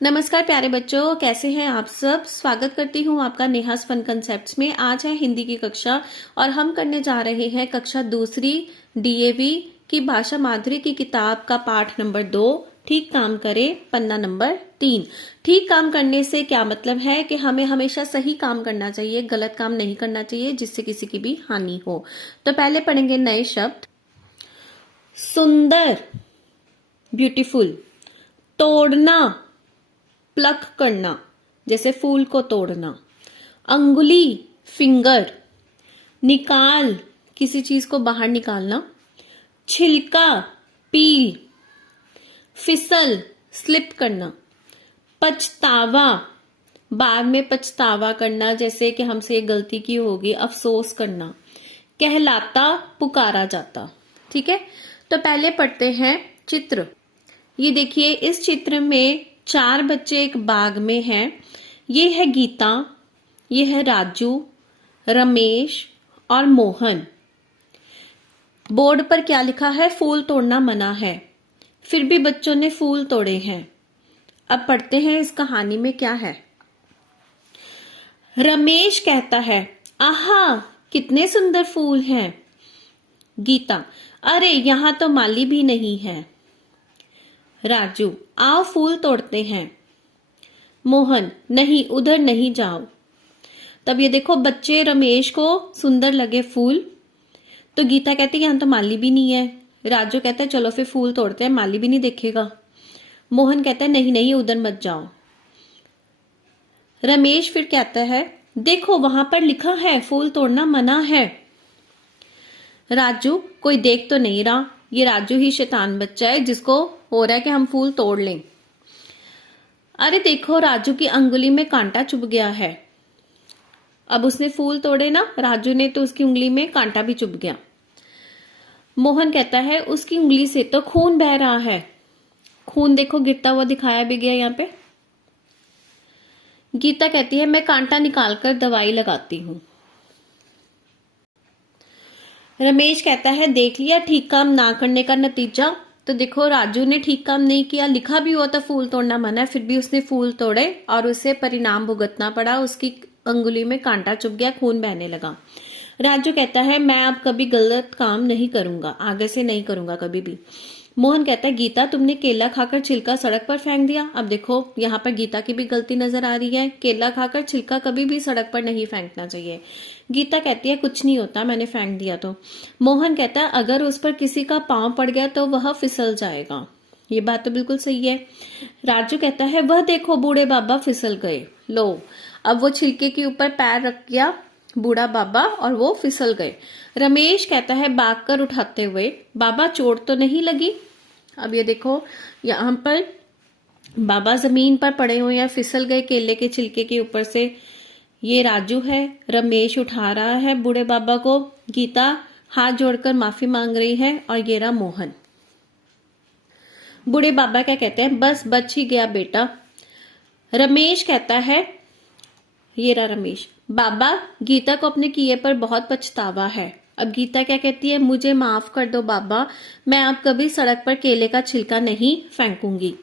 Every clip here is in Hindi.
नमस्कार प्यारे बच्चों, कैसे हैं आप सब। स्वागत करती हूं आपका नेहास फन कंसेप्ट्स में। आज है हिंदी की कक्षा और हम करने जा रहे हैं कक्षा दूसरी डीएवी की भाषा माधुरी की किताब का पाठ नंबर 2, ठीक काम करें, पन्ना नंबर 3। ठीक काम करने से क्या मतलब है कि हमें हमेशा सही काम करना चाहिए, गलत काम नहीं करना चाहिए जिससे किसी की भी हानि हो। तो पहले पढ़ेंगे नए शब्द। सुंदर, ब्यूटीफुल। तोड़ना, प्लक करना, जैसे फूल को तोड़ना। अंगुली, फिंगर। निकाल, किसी चीज को बाहर निकालना। छिलका, पील। फिसल, स्लिप करना। पछतावा, बाद में पछतावा करना, जैसे कि हमसे ये गलती की होगी, अफसोस करना। कहलाता, पुकारा जाता। ठीक है, तो पहले पढ़ते हैं चित्र। ये देखिए, इस चित्र में 4 बच्चे एक बाग में हैं। ये है गीता, ये है राजू, रमेश और मोहन। बोर्ड पर क्या लिखा है? फूल तोड़ना मना है, फिर भी बच्चों ने फूल तोड़े हैं। अब पढ़ते हैं इस कहानी में क्या है। रमेश कहता है, आहा कितने सुंदर फूल हैं। गीता, अरे यहां तो माली भी नहीं है। राजू, आओ फूल तोड़ते हैं। मोहन, नहीं उधर नहीं जाओ। तब ये देखो, बच्चे रमेश को सुंदर लगे फूल, तो गीता कहती है यहां तो माली भी नहीं है। राजू कहता है चलो फिर फूल तोड़ते हैं, माली भी नहीं देखेगा। मोहन कहता है नहीं नहीं उधर मत जाओ। रमेश फिर कहता है देखो वहां पर लिखा है फूल तोड़ना मना है। राजू, कोई देख तो नहीं रहा। ये राजू ही शैतान बच्चा है जिसको हो रहा है कि हम फूल तोड़ लें। अरे देखो, राजू की अंगुली में कांटा चुभ गया है। अब उसने फूल तोड़े ना राजू ने, तो उसकी उंगली में कांटा भी चुभ गया। मोहन कहता है उसकी उंगली से तो खून बह रहा है। खून देखो गिरता हुआ दिखाया भी गया यहाँ पे। गीता कहती है मैं कांटा निकालकर दवाई लगाती हूँ। रमेश कहता है देख लिया ठीक काम ना करने का नतीजा। तो देखो, राजू ने ठीक काम नहीं किया, लिखा भी हुआ था फूल तोड़ना मना है, फिर भी उसने फूल तोड़े और उसे परिणाम भुगतना पड़ा। उसकी अंगुली में कांटा चुभ गया, खून बहने लगा। राजू कहता है मैं अब कभी गलत काम नहीं करूंगा, आगे से नहीं करूंगा कभी भी। मोहन कहता है गीता तुमने केला खाकर छिलका सड़क पर फेंक दिया। अब देखो, यहाँ पर गीता की भी गलती नजर आ रही है। केला खाकर छिलका कभी भी सड़क पर नहीं फेंकना चाहिए। गीता कहती है कुछ नहीं होता, मैंने फेंक दिया तो। मोहन कहता है अगर उस पर किसी का पांव पड़ गया तो वह फिसल जाएगा। ये बात तो बिल्कुल सही है। राजू कहता है वह देखो बूढ़े बाबा फिसल गए। लो, अब वो छिलके के ऊपर पैर रख गया बूढ़ा बाबा और वो फिसल गए। रमेश कहता है भाग कर उठाते हुए, बाबा चोट तो नहीं लगी। अब ये देखो, यहाँ पर बाबा जमीन पर पड़े हुए हैं, फिसल गए केले के छिलके के ऊपर से। ये राजू है, रमेश उठा रहा है बूढ़े बाबा को। गीता हाथ जोड़कर माफी मांग रही है और ये रहा मोहन। बूढ़े बाबा क्या कहते हैं, बस बच ही गया बेटा। रमेश कहता है, ये रहा रमेश, बाबा गीता को अपने किए पर बहुत पछतावा है। अब गीता क्या कहती है, मुझे माफ कर दो बाबा, मैं अब कभी सड़क पर केले का छिलका नहीं फेंकूंगी।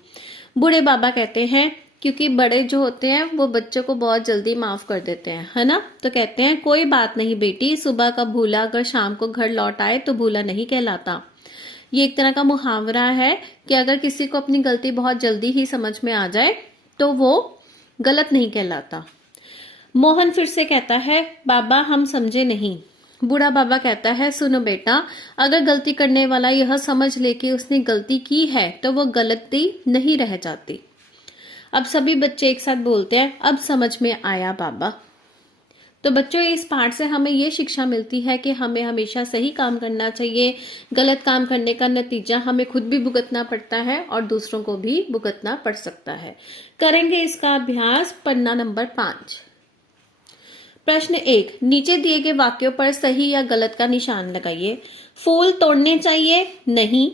बूढ़े बाबा कहते हैं क्योंकि बड़े जो होते हैं वो बच्चों को बहुत जल्दी माफ कर देते हैं, है ना। तो कहते हैं कोई बात नहीं बेटी, सुबह का भूला अगर शाम को घर लौट आए तो भूला नहीं कहलाता। ये एक तरह का मुहावरा है कि अगर किसी को अपनी गलती बहुत जल्दी ही समझ में आ जाए तो वो गलत नहीं कहलाता। मोहन फिर से कहता है बाबा हम समझे नहीं। बूढ़ा बाबा कहता है सुनो बेटा, अगर गलती करने वाला यह समझ ले कि उसने गलती की है तो वो गलती नहीं रह जाती। अब सभी बच्चे एक साथ बोलते हैं अब समझ में आया बाबा। तो बच्चों, इस पाठ से हमें ये शिक्षा मिलती है कि हमें हमेशा सही काम करना चाहिए। गलत काम करने का नतीजा हमें खुद भी भुगतना पड़ता है और दूसरों को भी भुगतना पड़ सकता है। करेंगे इसका अभ्यास, पन्ना नंबर 5। प्रश्न 1, नीचे दिए गए वाक्यों पर सही या गलत का निशान लगाइए। फूल तोड़ने चाहिए, नहीं।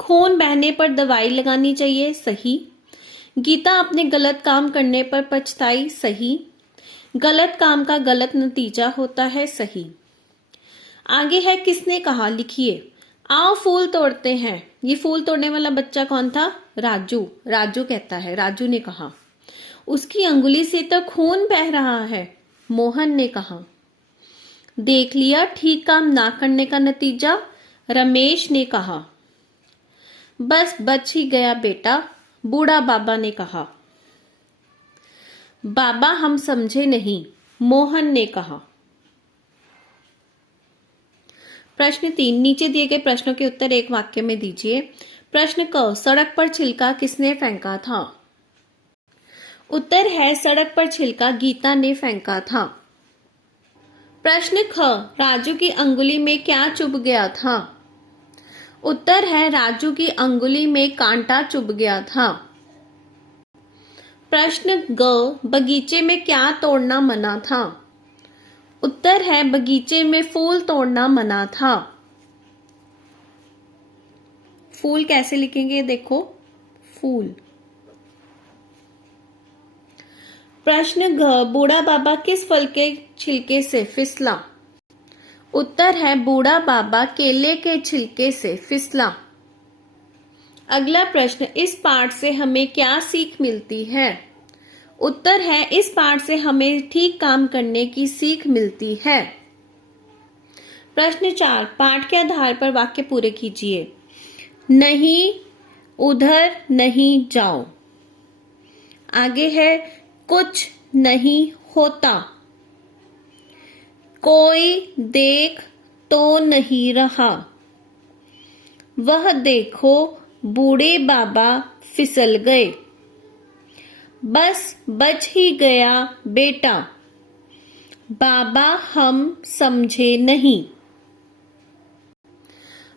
खून बहने पर दवाई लगानी चाहिए, सही। गीता अपने गलत काम करने पर पछताई, सही। गलत काम का गलत नतीजा होता है, सही। आगे है किसने कहा, लिखिए। आओ फूल तोड़ते हैं। ये फूल तोड़ने वाला बच्चा कौन था? राजू। राजू कहता है, राजू ने कहा। उसकी अंगुली से तो खून बह रहा है, मोहन ने कहा। देख लिया ठीक काम ना करने का नतीजा, रमेश ने कहा। बस बच ही गया बेटा, बूढ़ा बाबा ने कहा। बाबा हम समझे नहीं, मोहन ने कहा। प्रश्न 3, नीचे दिए गए प्रश्नों के उत्तर एक वाक्य में दीजिए। प्रश्न क, सड़क पर छिलका किसने फेंका था? उत्तर है सड़क पर छिलका गीता ने फेंका था। प्रश्न ख, राजू की अंगुली में क्या चुभ गया था? उत्तर है राजू की अंगुली में कांटा चुभ गया था। प्रश्न ग, बगीचे में क्या तोड़ना मना था? उत्तर है बगीचे में फूल तोड़ना मना था। फूल कैसे लिखेंगे देखो, फूल। प्रश्न घ, बूढ़ा बाबा किस फल के छिलके से फिसला? उत्तर है बूढ़ा बाबा केले के छिलके से फिसला। अगला प्रश्न, इस पाठ से हमें क्या सीख मिलती है? उत्तर है इस पाठ से हमें ठीक काम करने की सीख मिलती है। प्रश्न 4, पाठ के आधार पर वाक्य पूरे कीजिए। नहीं, उधर नहीं जाओ। आगे है कुछ नहीं होता। कोई देख तो नहीं रहा। वह देखो बूढ़े बाबा फिसल गए। बस बच ही गया बेटा, बाबा हम समझे नहीं।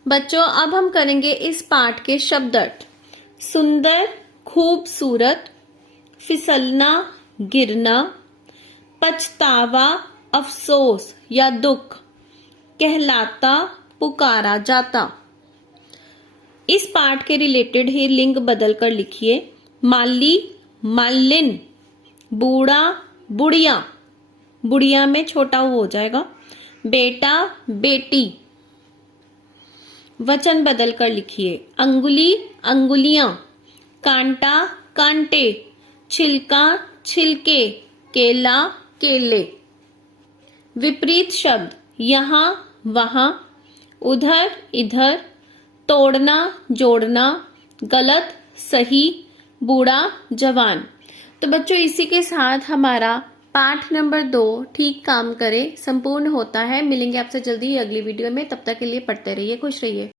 बच्चों अब हम करेंगे इस पाठ के शब्द अर्थ। सुंदर, खूबसूरत, फिसलना, गिरना, पछतावा, अफसोस या दुख, कहलाता, पुकारा जाता। इस पाठ के रिलेटेड ही लिंग बदल कर लिखिए। माली, मालिन, बूढ़ा, बुढ़िया, बुढ़िया में छोटा हो जाएगा, बेटा, बेटी। वचन बदल कर लिखिए। अंगुली, अंगुलियां, कांटा, कांटे, छिलका, छिलके, केला, केले। विपरीत शब्द, यहां, वहां, उधर, इधर, तोड़ना, जोड़ना, गलत, सही, बूढ़ा, जवान। तो बच्चों इसी के साथ हमारा पाठ नंबर 2 ठीक काम करे संपूर्ण होता है। मिलेंगे आपसे जल्दी ही अगली वीडियो में, तब तक के लिए पढ़ते रहिए, खुश रहिए।